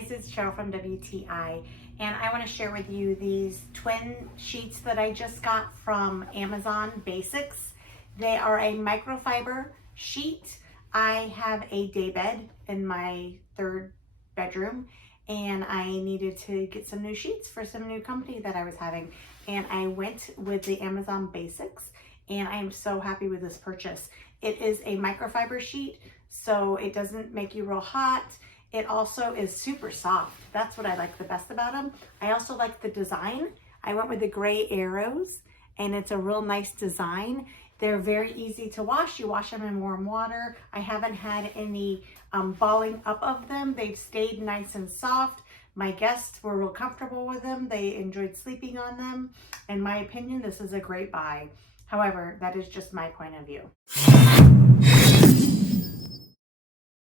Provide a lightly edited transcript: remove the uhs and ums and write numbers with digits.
guys, it's Cheryl from WTI, and I want to share with you these twin sheets that I just got from Amazon Basics. They are a microfiber sheet. I have a daybed in my third bedroom, and I needed to get some new sheets for some new company that I was having, and I went with the Amazon Basics, and I am so happy with this purchase. It is a microfiber sheet, so it doesn't make you real hot. It also is super soft. That's what I like the best about them. I also like the design. I went with the gray arrows, and it's a real nice design. They're very easy to wash. You wash them in warm water. I haven't had any balling up of them. They've stayed nice and soft. My guests were real comfortable with them. They enjoyed sleeping on them. In my opinion, this is a great buy. However, that is just my point of view.